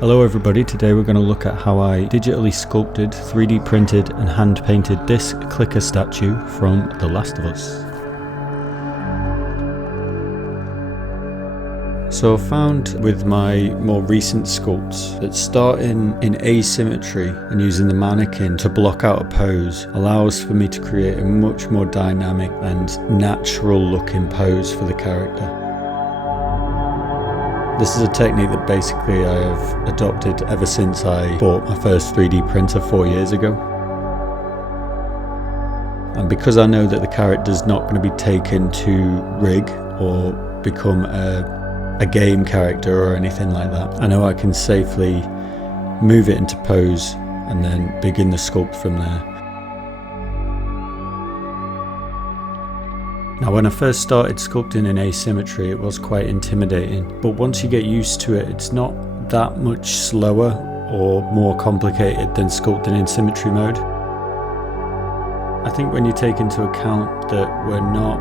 Hello everybody, today we're going to look at how I digitally sculpted, 3D printed and hand painted this clicker statue from The Last of Us. So I found with my more recent sculpts that starting in asymmetry and using the mannequin to block out a pose allows for me to create a much more dynamic and natural looking pose for the character. This is a technique that basically I have adopted ever since I bought my first 3D printer 4 years ago. And because I know that the character is not going to be taken to rig or become a game character or anything like that, I know I can safely move it into pose and then begin the sculpt from there. Now, when I first started sculpting in asymmetry, it was quite intimidating, but once you get used to it, it's not that much slower or more complicated than sculpting in symmetry mode. I think when you take into account that we're not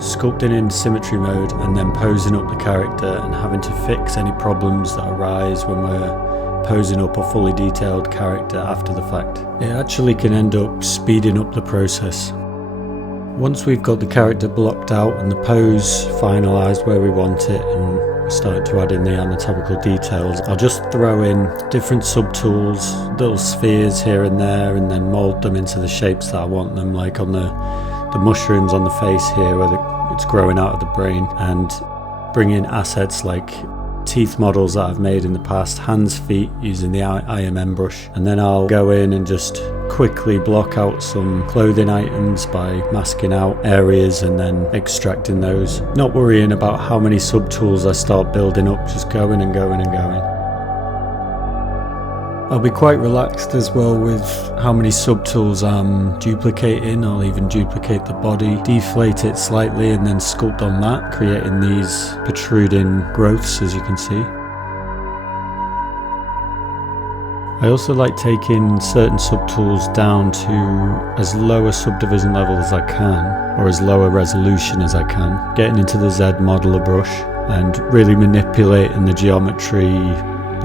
sculpting in symmetry mode and then posing up the character and having to fix any problems that arise when we're posing up a fully detailed character after the fact, it actually can end up speeding up the process. Once we've got the character blocked out and the pose finalised where we want it and we're starting to add in the anatomical details, I'll just throw in different subtools, little spheres here and there, and then mould them into the shapes that I want them, like on the mushrooms on the face here where it's growing out of the brain, and bring in assets like teeth models that I've made in the past, hands, feet, using the IMM brush, and then I'll go in and just quickly block out some clothing items by masking out areas and then extracting those, not worrying about how many subtools I start building up, just going and going and going. I'll be quite relaxed as well with how many subtools I'm duplicating. I'll even duplicate the body, deflate it slightly and then sculpt on that, creating these protruding growths, as you can see. I also like taking certain subtools down to as low a subdivision level as I can, or as low a resolution as I can, getting into the Z modeler brush and really manipulating the geometry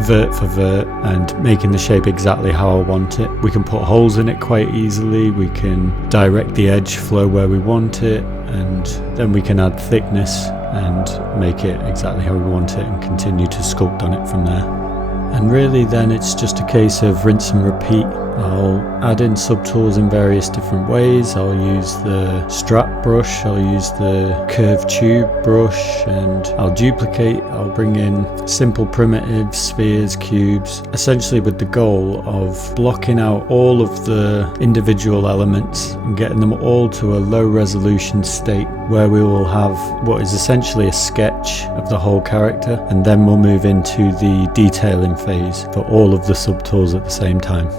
vert for vert and making the shape exactly how I want it. We can put holes in it quite easily, we can direct the edge flow where we want it, and then we can add thickness and make it exactly how we want it and continue to sculpt on it from there. And really then it's just a case of rinse and repeat. I'll add in subtools in various different ways. I'll use the strap brush, I'll use the curved tube brush, and I'll duplicate. I'll bring in simple primitives, spheres, cubes, essentially with the goal of blocking out all of the individual elements and getting them all to a low resolution state where we will have what is essentially a sketch of the whole character, and then we'll move into the detailing phase for all of the subtools at the same time.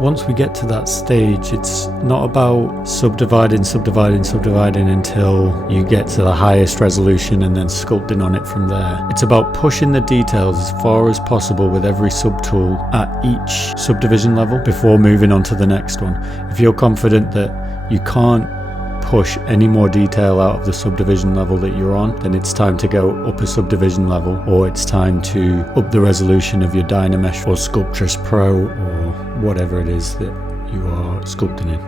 Once we get to that stage, it's not about subdividing until you get to the highest resolution and then sculpting on it from there. It's about pushing the details as far as possible with every subtool at each subdivision level before moving on to the next one. If you're confident that you can't push any more detail out of the subdivision level that you're on, then it's time to go up a subdivision level, or it's time to up the resolution of your Dynamesh or Sculptress Pro or whatever it is that you are sculpting in.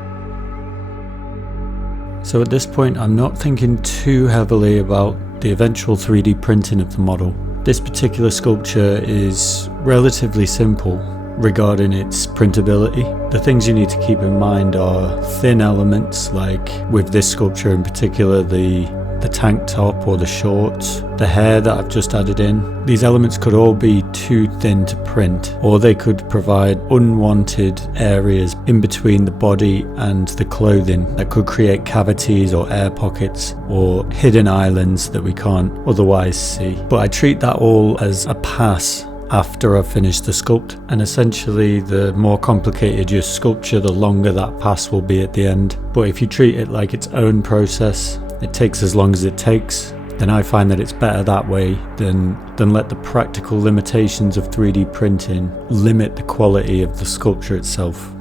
So at this point I'm not thinking too heavily about the eventual 3D printing of the model. This particular sculpture is relatively simple regarding its printability. The things you need to keep in mind are thin elements, like with this sculpture in particular, the tank top or the shorts, the hair that I've just added in. These elements could all be too thin to print, or they could provide unwanted areas in between the body and the clothing that could create cavities or air pockets or hidden islands that we can't otherwise see. But I treat that all as a pass after I've finished the sculpt, and essentially the more complicated your sculpture, the longer that pass will be at the end. But if you treat it like its own process, it takes as long as it takes, then I find that it's better that way than let the practical limitations of 3D printing limit the quality of the sculpture itself.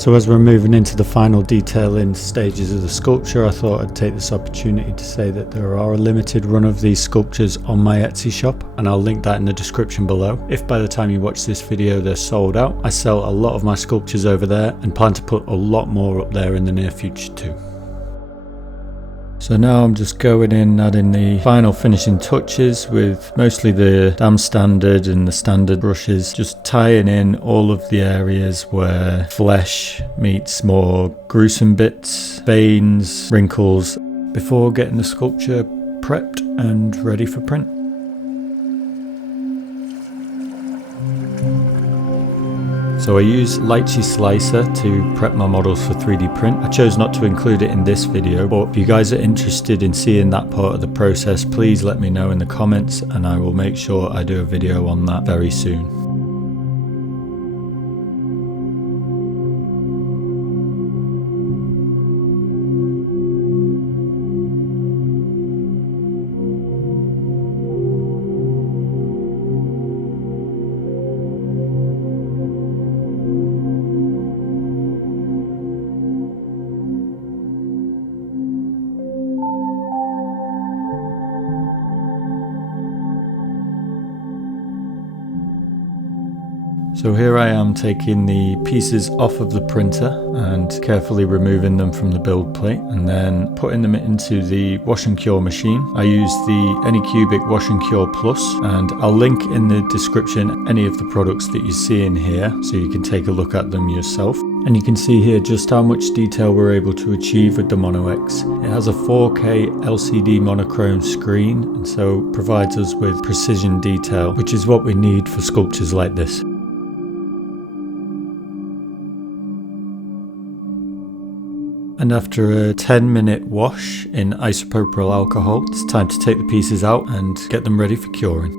So as we're moving into the final detailing stages of the sculpture, I thought I'd take this opportunity to say that there are a limited run of these sculptures on my Etsy shop, and I'll link that in the description below. If by the time you watch this video they're sold out, I sell a lot of my sculptures over there and plan to put a lot more up there in the near future too. So now I'm just going in, adding the final finishing touches with mostly the dam standard and the standard brushes, just tying in all of the areas where flesh meets more gruesome bits, veins, wrinkles, before getting the sculpture prepped and ready for print. So I use Lychee Slicer to prep my models for 3D print. I chose not to include it in this video, but if you guys are interested in seeing that part of the process, please let me know in the comments and I will make sure I do a video on that very soon. So here I am taking the pieces off of the printer and carefully removing them from the build plate and then putting them into the wash and cure machine. I use the Anycubic Wash and Cure Plus, and I'll link in the description any of the products that you see in here so you can take a look at them yourself. And you can see here just how much detail we're able to achieve with the Mono X. It has a 4K LCD monochrome screen and so provides us with precision detail, which is what we need for sculptures like this. And after a 10-minute wash in isopropyl alcohol, it's time to take the pieces out and get them ready for curing.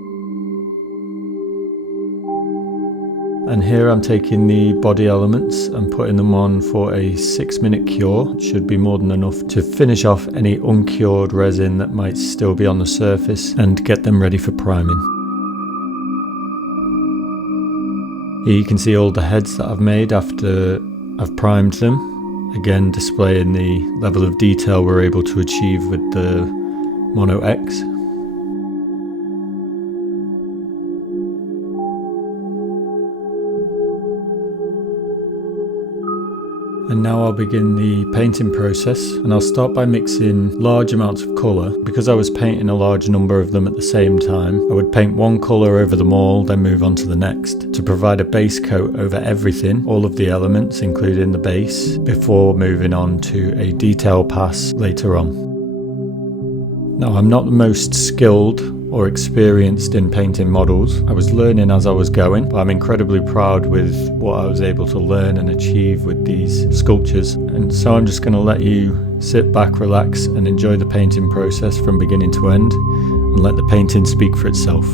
And here I'm taking the body elements and putting them on for a 6-minute cure. It should be more than enough to finish off any uncured resin that might still be on the surface and get them ready for priming. Here you can see all the heads that I've made after I've primed them. Again, displaying the level of detail we're able to achieve with the Mono X. And now I'll begin the painting process, and I'll start by mixing large amounts of colour. Because I was painting a large number of them at the same time, I would paint one colour over them all, then move on to the next, to provide a base coat over everything, all of the elements including the base, before moving on to a detail pass later on. Now, I'm not the most skilled or experienced in painting models. I was learning as I was going, but I'm incredibly proud with what I was able to learn and achieve with these sculptures. And so I'm just going to let you sit back, relax, and enjoy the painting process from beginning to end, and let the painting speak for itself.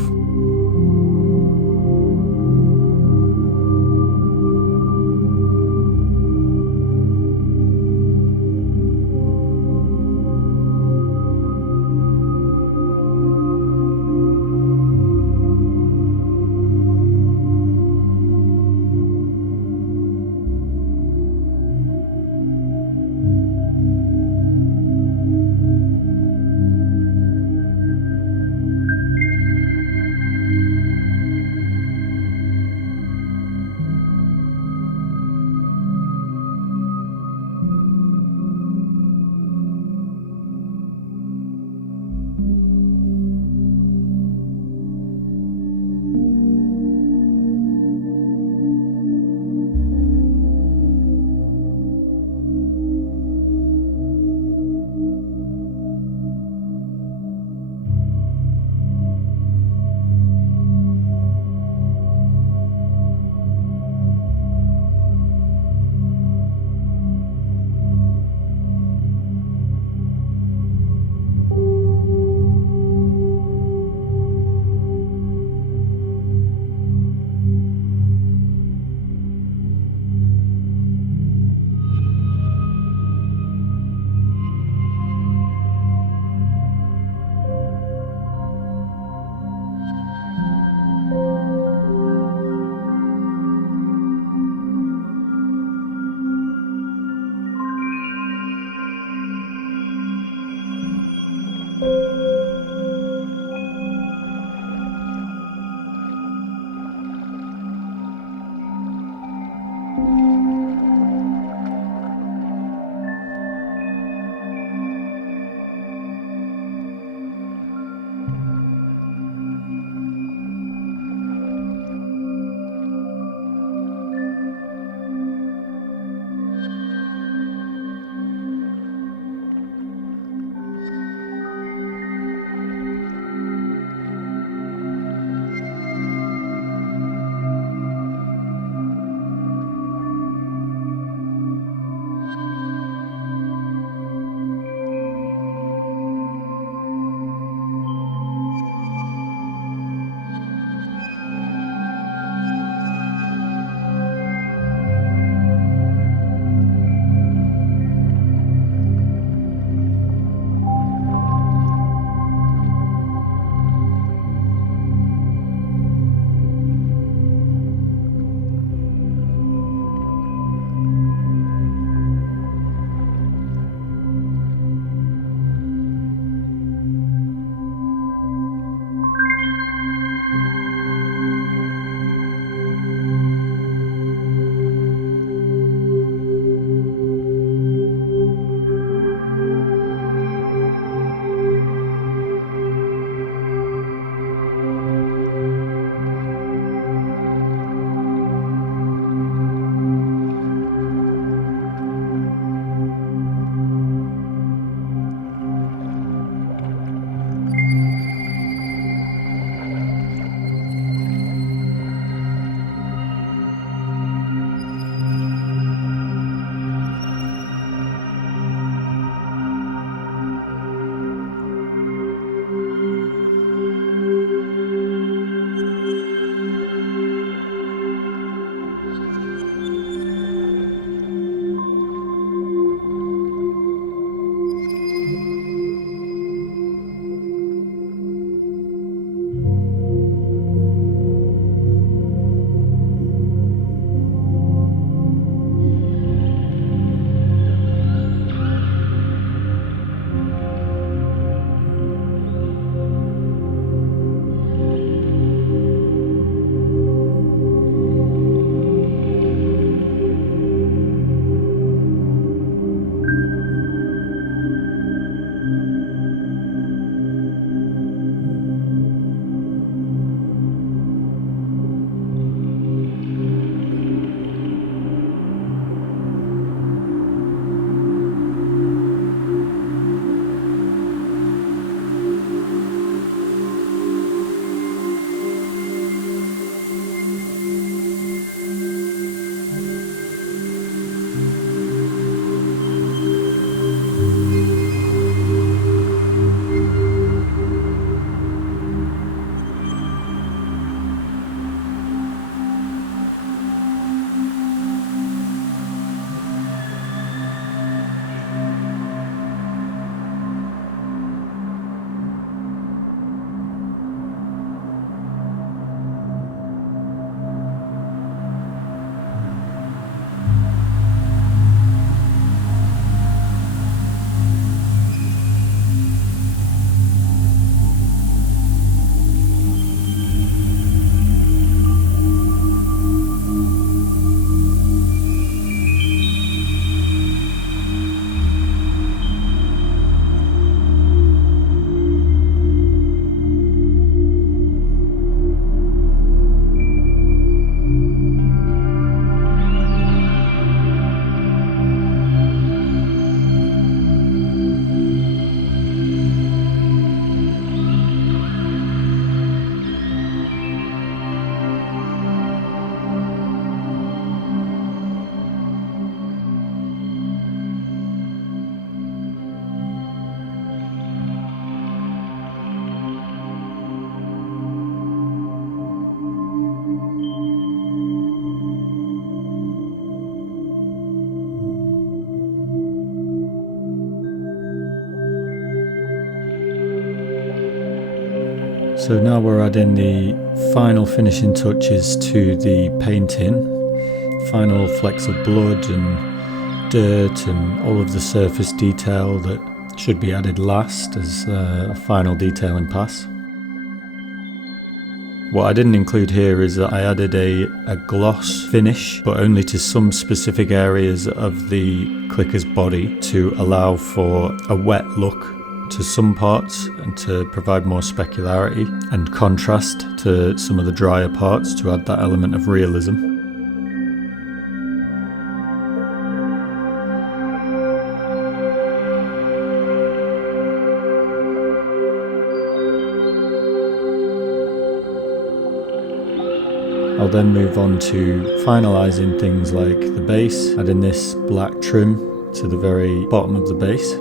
So now we're adding the final finishing touches to the painting. Final flecks of blood and dirt and all of the surface detail that should be added last as a final detailing pass. What I didn't include here is that I added a gloss finish, but only to some specific areas of the clicker's body to allow for a wet look to some parts and to provide more specularity and contrast to some of the drier parts to add that element of realism. I'll then move on to finalising things like the base, adding this black trim to the very bottom of the base.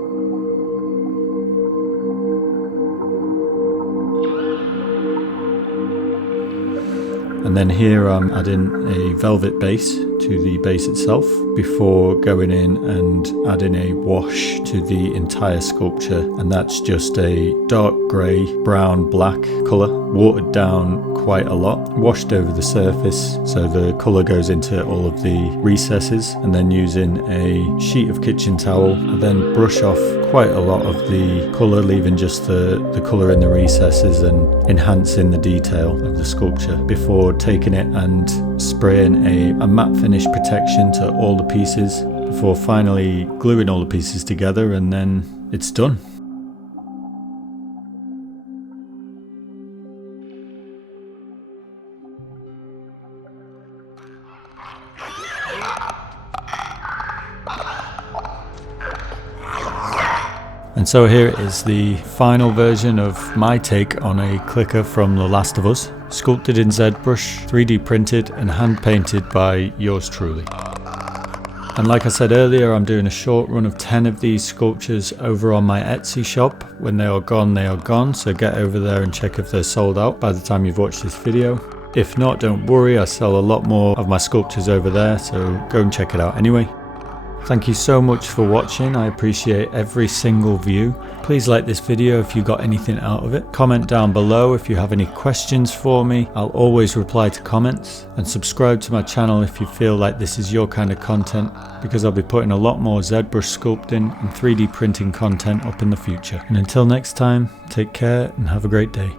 And then here I'm adding a velvet base to the base itself before going in and adding a wash to the entire sculpture, and that's just a dark grey, brown, black colour, watered down quite a lot, washed over the surface so the colour goes into all of the recesses, and then using a sheet of kitchen towel I then brush off quite a lot of the colour, leaving just the colour in the recesses and enhancing the detail of the sculpture before taking it and spraying a matte finish protection to all the pieces before finally gluing all the pieces together, and then it's done. And so here is the final version of my take on a clicker from The Last of Us, sculpted in Zbrush, 3D printed and hand painted by yours truly. And like I said earlier, I'm doing a short run of 10 of these sculptures over on my Etsy shop. When they are gone, so get over there and check if they're sold out by the time you've watched this video. If not, don't worry, I sell a lot more of my sculptures over there, so go and check it out anyway. Thank you so much for watching, I appreciate every single view. Please like this video if you got anything out of it. Comment down below if you have any questions for me. I'll always reply to comments. And subscribe to my channel if you feel like this is your kind of content, because I'll be putting a lot more ZBrush sculpting and 3D printing content up in the future. And until next time, take care and have a great day.